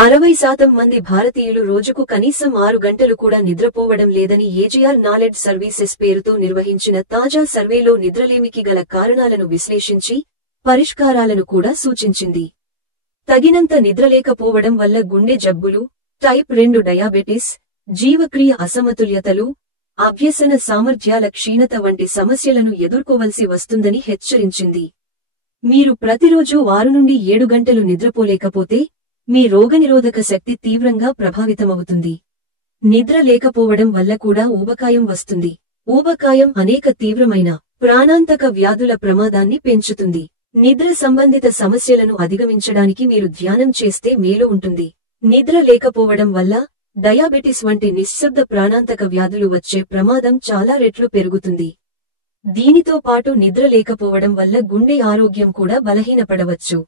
60% మంది భారతీయులు రోజుకు కనీసం 6 గంటలు కూడా నిద్రపోవడం లేదని ఏజీఆర్ నాలెడ్జ్ సర్వీసెస్ పేరుతో నిర్వహించిన తాజా సర్వేలో నిద్రలేమికి గల కారణాలను విశ్లేషించి పరిష్కారాలను కూడా సూచించింది. తగినంత నిద్రలేకపోవడం వల్ల గుండె జబ్బులు, టైప్ 2 డయాబెటిస్, జీవక్రియ అసమతుల్యతలు, అభ్యసన సామర్థ్యాల క్షీణత వంటి సమస్యలను ఎదుర్కోవలసి వస్తుందని హెచ్చరించింది. మీరు ప్రతిరోజూ 6 నుండి 7 గంటలు నిద్రపోలేకపోతే మీ రోగనిరోధక శక్తి తీవ్రంగా ప్రభావితమవుతుంది. నిద్ర లేకపోవడం వల్ల కూడా ఊబకాయం వస్తుంది. ఊబకాయం అనేక తీవ్రమైన ప్రాణాంతక వ్యాధుల ప్రమాదాన్ని పెంచుతుంది. నిద్ర సంబంధిత సమస్యలను అధిగమించడానికి మీరు ధ్యానం చేస్తే మేలు ఉంటుంది. నిద్ర లేకపోవడం వల్ల డయాబెటిస్ వంటి నిశ్శబ్ద ప్రాణాంతక వ్యాధులు వచ్చే ప్రమాదం చాలా రెట్లు పెరుగుతుంది. దీనితో పాటు నిద్ర లేకపోవడం వల్ల గుండె ఆరోగ్యం కూడా బలహీనపడవచ్చు.